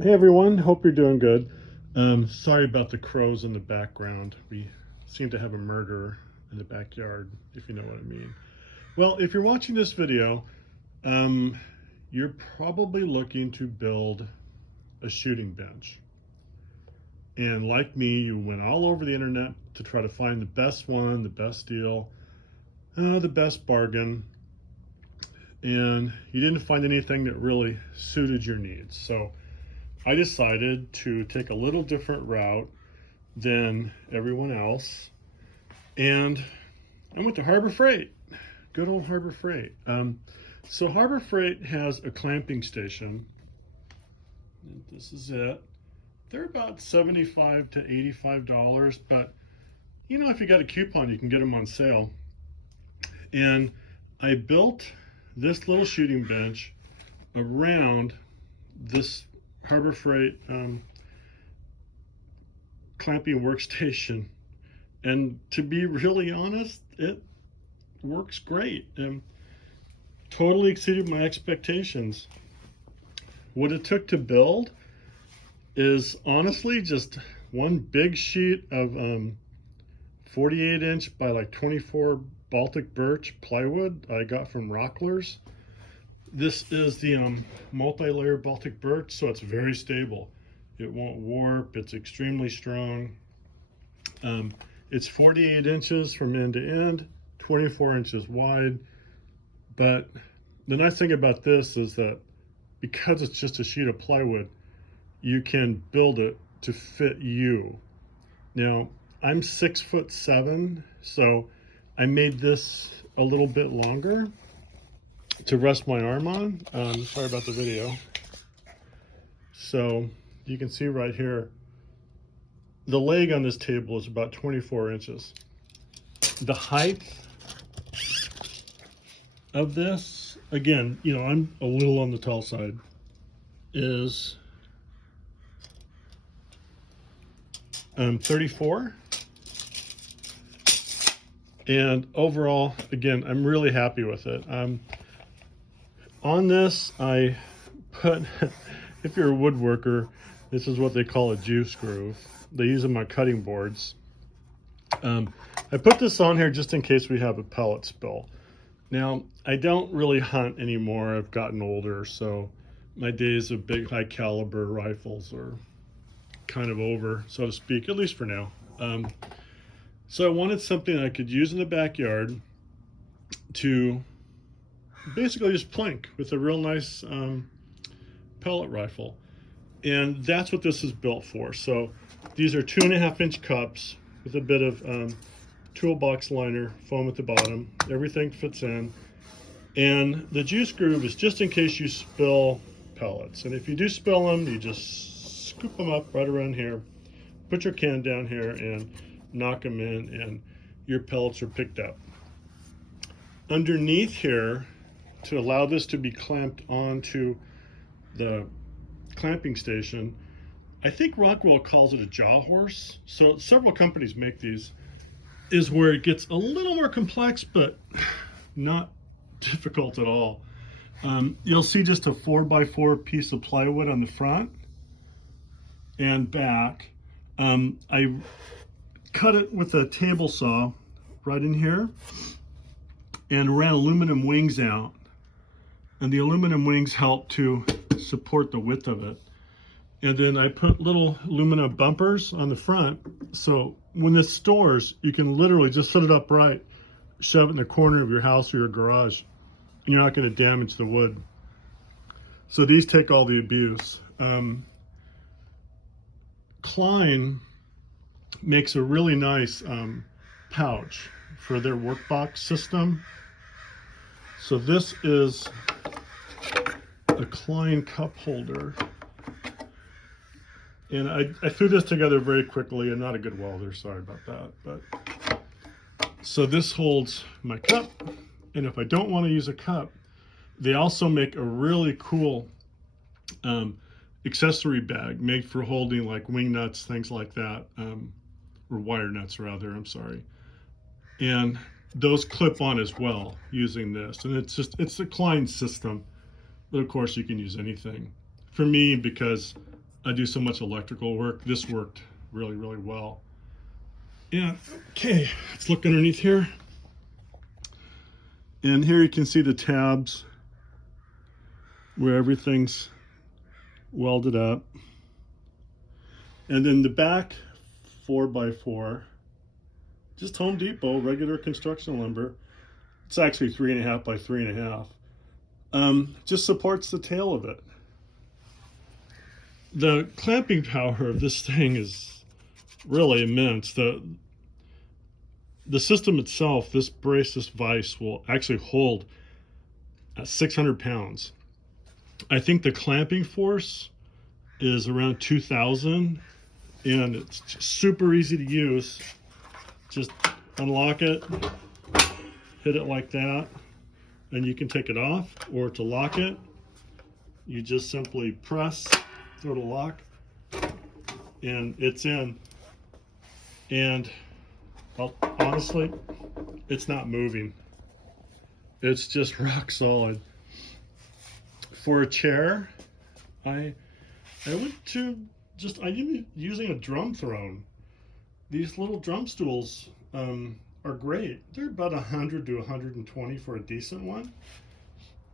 Hey everyone, hope you're doing good. Sorry about the crows in the background. We seem to have a murderer in the backyard, if you know what I mean. Well, if you're watching this video, um, you're probably looking to build a shooting bench. And like me, you went all over the internet to try to find the best one, the best deal, the best bargain, and you didn't find anything that really suited your needs. So I decided to take a little different route than everyone else, and I went to Harbor Freight. Good old Harbor Freight. So Harbor Freight has a clamping station. This is it. They're about $75 to $85, but you know, if you got a coupon, you can get them on sale. And I built this little shooting bench around this Harbor Freight clamping workstation, and to be really honest, it works great and totally exceeded my expectations. What it took to build is honestly just one big sheet of 48 inch by like 24 Baltic Birch plywood I got from Rocklers. This is the multi-layer Baltic Birch, so it's very stable. It won't warp, it's extremely strong. It's 48 inches from end to end, 24 inches wide. But the nice thing about this is that because it's just a sheet of plywood, you can build it to fit you. Now, I'm 6'7", so I made this a little bit longer to rest my arm on. Sorry about the video. So you can see right here, the leg on this table is about 24 inches. The height of this, again, you know, I'm a little on the tall side, is 34. And overall, again, I'm really happy with it. On this, I put, if you're a woodworker, this is what they call a juice groove. They use them on cutting boards. I put this on here just in case we have a pellet spill. Now, I don't really hunt anymore. I've gotten older, so my days of big high caliber rifles are kind of over, so to speak, at least for now. So I wanted something I could use in the backyard to basically just plink with a real nice pellet rifle. And that's what this is built for. So these are 2.5 inch cups with a bit of toolbox liner, foam at the bottom. Everything fits in. And the juice groove is just in case you spill pellets. And if you do spill them, you just scoop them up right around here, put your can down here and knock them in, and your pellets are picked up. Underneath here, to allow this to be clamped onto the clamping station, I think Rockwell calls it a jaw horse. So several companies make these, is where it gets a little more complex, but not difficult at all. You'll see just a 4x4 piece of plywood on the front and back. I cut it with a table saw right in here and ran aluminum wings out. And the aluminum wings help to support the width of it. And then I put little aluminum bumpers on the front, so when this stores, you can literally just set it upright, shove it in the corner of your house or your garage, and you're not going to damage the wood. So these take all the abuse. Klein makes a really nice pouch for their workbox system. So this is a Klein cup holder. And I threw this together very quickly. I'm not a good welder, sorry about that. But so this holds my cup, and if I don't want to use a cup, they also make a really cool accessory bag made for holding like wing nuts, things like that, or wire nuts rather, I'm sorry. And those clip on as well using this. And it's a Klein system, but of course you can use anything. For me, because I do so much electrical work. This worked really, really well. Yeah, okay, let's look underneath here. And here you can see the tabs where everything's welded up. And then the back 4x4, just Home Depot, regular construction lumber. It's actually 3.5 by 3.5. Just supports the tail of it. The clamping power of this thing is really immense. The system itself, this brace, this vise, will actually hold 600 pounds. I think the clamping force is around 2,000, and it's super easy to use. Just unlock it, hit it like that, and you can take it off. Or to lock it, you just simply press, throw the lock, and it's in. And honestly, it's not moving. It's just rock solid. For a chair, I went to I'm using a drum throne. These little drum stools are great. They're about 100 to 120 for a decent one.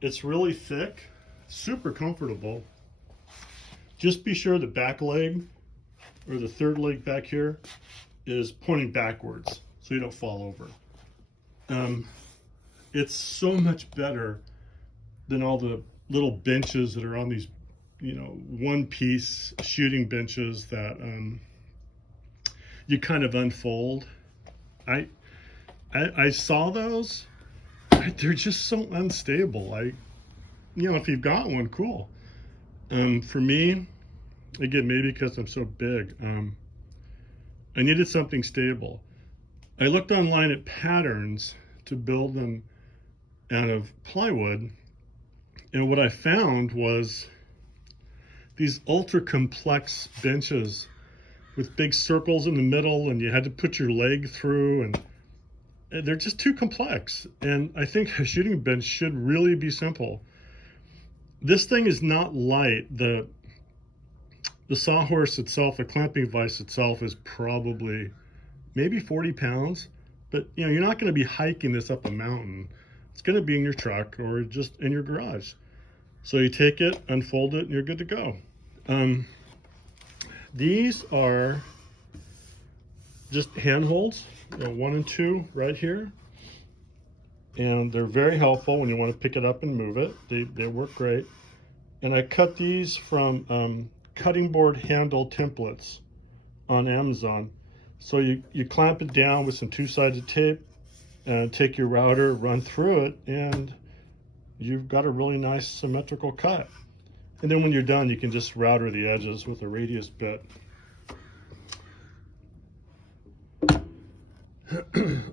It's really thick, super comfortable. Just be sure the back leg, or the third leg back here, is pointing backwards so you don't fall over. It's so much better than all the little benches that are on these, one-piece shooting benches that you kind of unfold. I saw those. They're just so unstable. If you've got one, cool. For me, again, maybe because I'm so big, I needed something stable. I looked online at patterns to build them out of plywood, and what I found was these ultra complex benches with big circles in the middle, and you had to put your leg through, and they're just too complex. And I think a shooting bench should really be simple. This thing is not light. The sawhorse itself, the clamping vise itself, is probably maybe 40 pounds, but you're not going to be hiking this up a mountain. It's going to be in your truck or just in your garage. So you take it, unfold it, and you're good to go. These are just handholds, 1 and 2 right here. And they're very helpful when you want to pick it up and move it. They work great. And I cut these from cutting board handle templates on Amazon. So you clamp it down with some 2-sided tape and take your router, run through it, and you've got a really nice symmetrical cut. And then when you're done, you can just router the edges with a radius bit.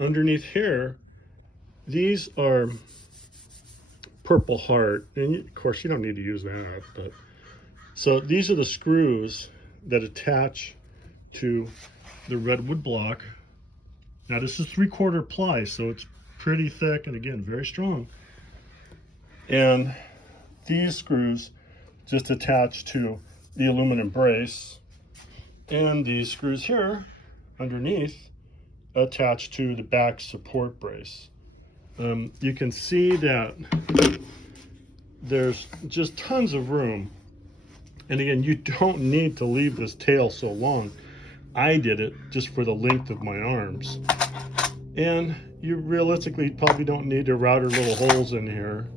Underneath here, these are Purple Heart, and of course you don't need to use that, but so these are the screws that attach to the redwood block. Now this is 3/4 ply, so it's pretty thick and again very strong. And these screws just attach to the aluminum brace, and these screws here underneath attach to the back support brace. You can see that there's just tons of room. And again, you don't need to leave this tail so long. I did it just for the length of my arms. And you realistically probably don't need to router little holes in here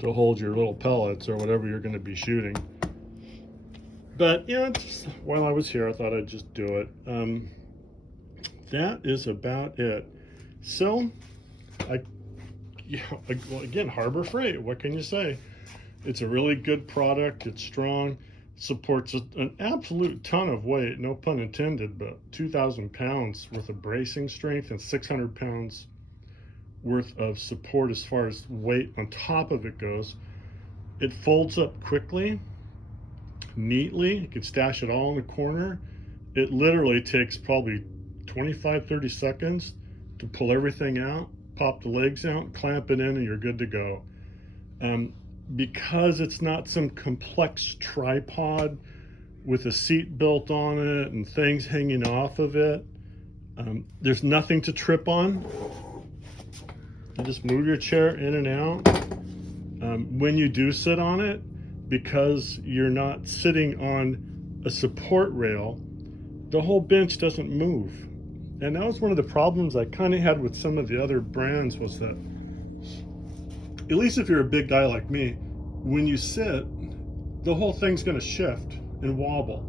to hold your little pellets or whatever you're going to be shooting. But just, while I was here, I thought I'd just do it. That is about it. So, again, Harbor Freight, what can you say? It's a really good product. It's strong, supports an absolute ton of weight, no pun intended, but 2,000 pounds worth of bracing strength and 600 pounds worth of support as far as weight on top of it goes. It folds up quickly, neatly. You can stash it all in the corner. It literally takes probably 25-30 seconds to pull everything out, pop the legs out, clamp it in, and you're good to go. Because it's not some complex tripod with a seat built on it and things hanging off of it. There's nothing to trip on. You just move your chair in and out. When you do sit on it, because you're not sitting on a support rail, the whole bench doesn't move. And that was one of the problems I kind of had with some of the other brands, was that, at least if you're a big guy like me, when you sit, the whole thing's going to shift and wobble.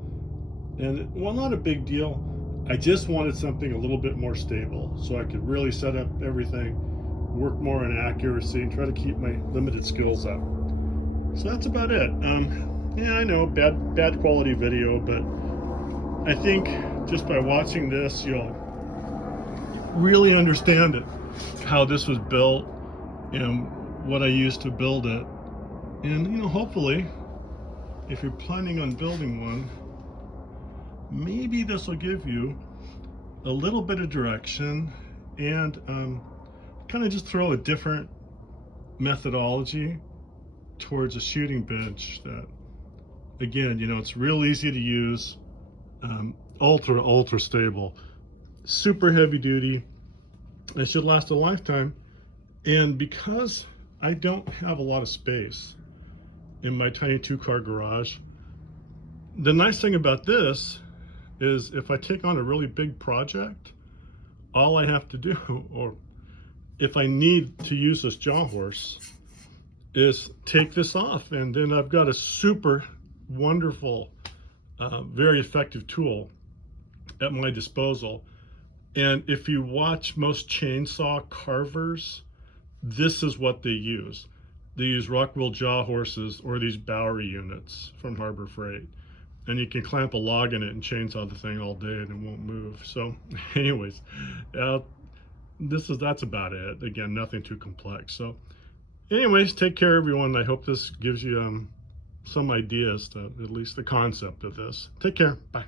And well, not a big deal. I just wanted something a little bit more stable so I could really set up everything, work more on accuracy, and try to keep my limited skills up. So that's about it. Yeah, I know, bad quality video, but I think just by watching this, you'll really understand it, how this was built and what I used to build it. And, you know, hopefully, if you're planning on building one, maybe this will give you a little bit of direction and kind of just throw a different methodology towards a shooting bench that, again, you know, it's real easy to use, ultra stable, super heavy duty. It should last a lifetime. And because I don't have a lot of space in my tiny 2-car garage, the nice thing about this is if I take on a really big project, all I have to do, or if I need to use this jaw horse, is take this off, and then I've got a super wonderful, very effective tool at my disposal. And if you watch most chainsaw carvers, this is what they use. They use Rockler jaw horses or these BAUER units from Harbor Freight. And you can clamp a log in it and chainsaw the thing all day and it won't move. So anyways, that's about it. Again, nothing too complex. So anyways, take care, everyone. I hope this gives you some ideas to at least the concept of this. Take care. Bye.